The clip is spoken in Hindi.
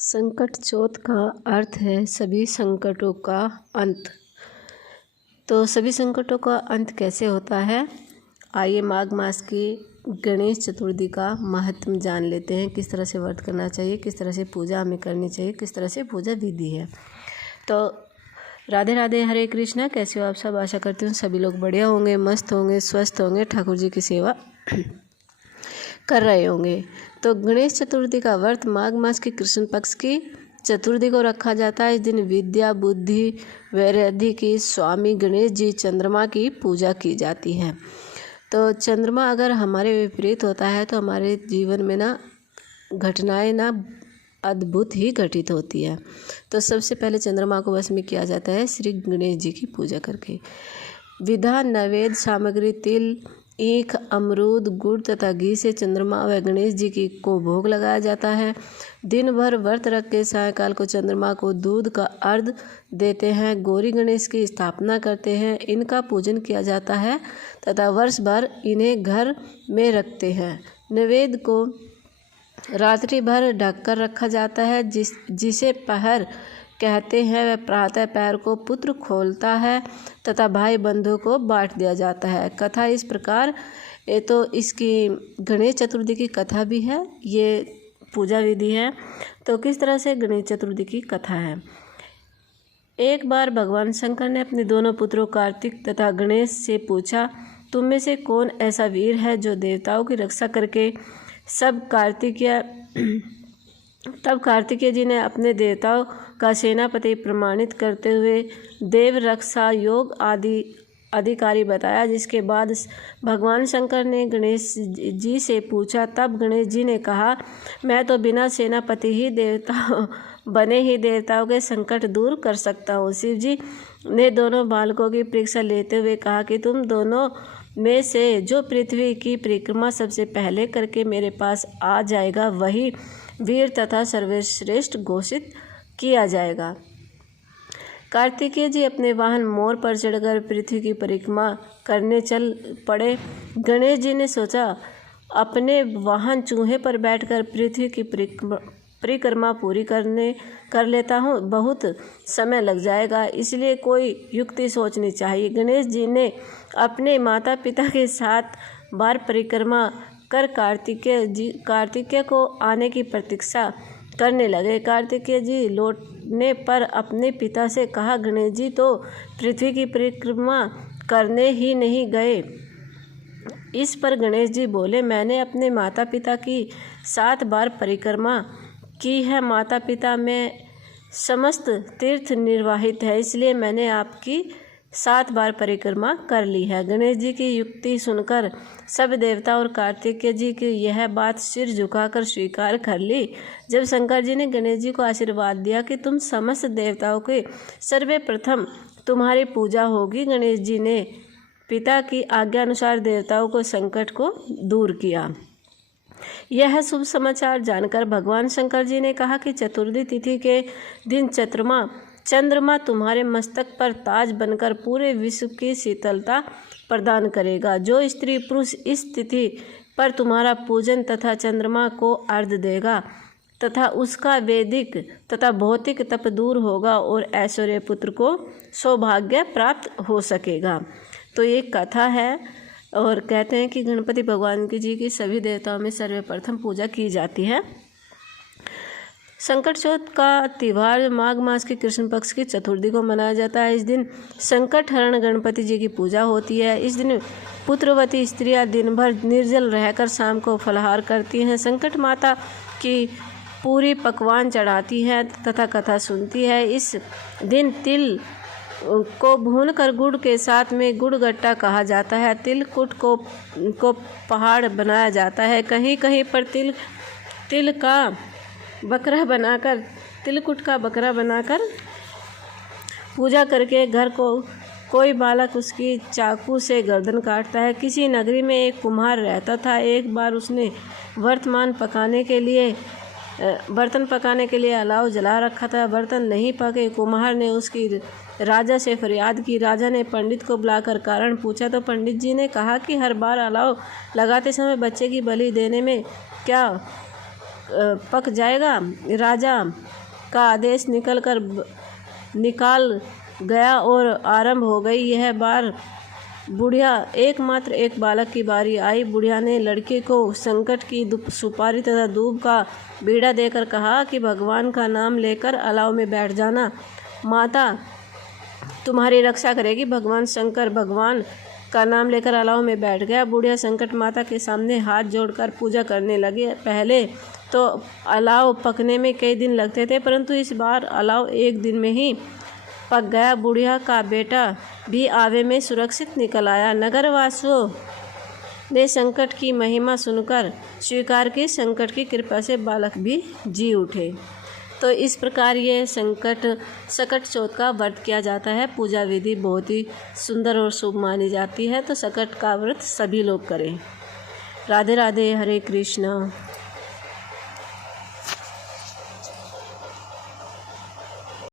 संकट चौथ का अर्थ है सभी संकटों का अंत। तो सभी संकटों का अंत कैसे होता है, आइए माघ मास की गणेश चतुर्थी का महत्व जान लेते हैं। किस तरह से व्रत करना चाहिए, किस तरह से पूजा हमें करनी चाहिए, किस तरह से पूजा विधि है। तो राधे राधे, हरे कृष्णा। कैसे हो आप सब? आशा करती हूँ सभी लोग बढ़िया होंगे, मस्त होंगे, स्वस्थ होंगे, ठाकुर जी की सेवा कर रहे होंगे। तो गणेश चतुर्थी का व्रत माघ मास की कृष्ण पक्ष की चतुर्थी को रखा जाता है। इस दिन विद्या, बुद्धि, वैराग्य की स्वामी गणेश जी चंद्रमा की पूजा की जाती है। तो चंद्रमा अगर हमारे विपरीत होता है तो हमारे जीवन में ना घटनाएं ना अद्भुत ही घटित होती है। तो सबसे पहले चंद्रमा को वश में किया जाता है श्री गणेश जी की पूजा करके। विधान, नैवेद्य सामग्री तिल, ईख, अमरूद, गुड़ तथा घी से चंद्रमा व गणेश जी की को भोग लगाया जाता है। दिन भर व्रत रख के सायंकाल को चंद्रमा को दूध का अर्घ देते हैं। गौरी गणेश की स्थापना करते हैं, इनका पूजन किया जाता है तथा वर्ष भर इन्हें घर में रखते हैं। नैवेद्य को रात्रि भर ढककर रखा जाता है, जिसे पहर कहते हैं। वह प्रातः पैर को पुत्र खोलता है तथा भाई बंधु को बांट दिया जाता है। कथा इस प्रकार, ये तो इसकी गणेश चतुर्थी की कथा भी है, ये पूजा विधि है। तो किस तरह से गणेश चतुर्थी की कथा है। एक बार भगवान शंकर ने अपने दोनों पुत्रों कार्तिक तथा गणेश से पूछा, तुम में से कौन ऐसा वीर है जो देवताओं की रक्षा करके तब कार्तिकेय जी ने अपने देवताओं का सेनापति प्रमाणित करते हुए देव रक्षा योग आदि अधिकारी बताया। जिसके बाद भगवान शंकर ने गणेश जी से पूछा, तब गणेश जी ने कहा, मैं तो बिना सेनापति ही देवताओं के संकट दूर कर सकता हूँ। शिव जी ने दोनों बालकों की परीक्षा लेते हुए कहा कि तुम दोनों में से जो पृथ्वी की परिक्रमा सबसे पहले करके मेरे पास आ जाएगा वही वीर तथा सर्वश्रेष्ठ घोषित किया जाएगा। कार्तिकेय जी अपने वाहन मोर पर चढ़कर पृथ्वी की परिक्रमा करने चल पड़े। गणेश जी ने सोचा, अपने वाहन चूहे पर बैठकर पृथ्वी की परिक्रमा पूरी कर लेता हूँ, बहुत समय लग जाएगा, इसलिए कोई युक्ति सोचनी चाहिए। गणेश जी ने अपने माता पिता के 7 बार परिक्रमा कर कार्तिकेय को आने की प्रतीक्षा करने लगे। कार्तिकेय जी लौटने पर अपने पिता से कहा, गणेश जी तो पृथ्वी की परिक्रमा करने ही नहीं गए। इस पर गणेश जी बोले, मैंने अपने माता पिता की 7 बार परिक्रमा की है। माता पिता में समस्त तीर्थ निर्वाहित है, इसलिए मैंने आपकी 7 बार परिक्रमा कर ली है। गणेश जी की युक्ति सुनकर सब देवता और कार्तिकेय जी की यह बात सिर झुकाकर स्वीकार कर ली। जब शंकर जी ने गणेश जी को आशीर्वाद दिया कि तुम समस्त देवताओं के सर्वप्रथम तुम्हारी पूजा होगी, गणेश जी ने पिता की आज्ञा अनुसार देवताओं को संकट को दूर किया। यह शुभ समाचार जानकर भगवान शंकर जी ने कहा कि चतुर्थी तिथि के दिन चंद्रमा तुम्हारे मस्तक पर ताज बनकर पूरे विश्व की शीतलता प्रदान करेगा। जो स्त्री पुरुष इस तिथि पर तुम्हारा पूजन तथा चंद्रमा को अर्घ्य देगा तथा उसका वैदिक तथा भौतिक तप दूर होगा और ऐश्वर्य पुत्र को सौभाग्य प्राप्त हो सकेगा। तो ये कथा है और कहते हैं कि गणपति भगवान जी की सभी देवताओं में सर्वप्रथम पूजा की जाती है। संकट चौथ का त्यौहार माघ मास की कृष्ण पक्ष की चतुर्थी को मनाया जाता है। इस दिन संकट हरण गणपति जी की पूजा होती है। इस दिन पुत्रवती स्त्रियां दिन भर निर्जल रहकर शाम को फलाहार करती हैं। संकट माता की पूरी पकवान चढ़ाती हैं तथा कथा सुनती है। इस दिन तिल को भूनकर गुड़ के साथ में गुड़ गट्टा कहा जाता है। तिलकुट को पहाड़ बनाया जाता है। कहीं कहीं पर तिलकुट का बकरा बनाकर पूजा करके घर को कोई बालक उसकी चाकू से गर्दन काटता है। किसी नगरी में एक कुम्हार रहता था। एक बार उसने बर्तन पकाने के लिए अलाव जला रखा था। बर्तन नहीं पके। कुम्हार ने उसकी राजा से फरियाद की। राजा ने पंडित को बुलाकर कारण पूछा तो पंडित जी ने कहा कि हर बार अलाव लगाते समय बच्चे की बलि देने में क्या पक जाएगा। राजा का आदेश निकाल गया और आरंभ हो गई यह बार बुढ़िया एकमात्र एक बालक की बारी आई। बुढ़िया ने लड़के को संकट की सुपारी तथा दूब का बीड़ा देकर कहा कि भगवान का नाम लेकर अलाव में बैठ जाना, माता तुम्हारी रक्षा करेगी। भगवान शंकर भगवान का नाम लेकर अलाव में बैठ गया। बुढ़िया संकट माता के सामने हाथ जोड़कर पूजा करने लगे। पहले तो अलाव पकने में कई दिन लगते थे, परंतु इस बार अलाव एक दिन में ही पक गया। बुढ़िया का बेटा भी आवे में सुरक्षित निकल आया। नगरवासियों ने संकट की महिमा सुनकर स्वीकार की। संकट की कृपा से बालक भी जी उठे। तो इस प्रकार ये सकट चौथ का व्रत किया जाता है। पूजा विधि बहुत ही सुंदर और शुभ मानी जाती है। तो सकट का व्रत सभी लोग करें। राधे राधे, हरे कृष्णा।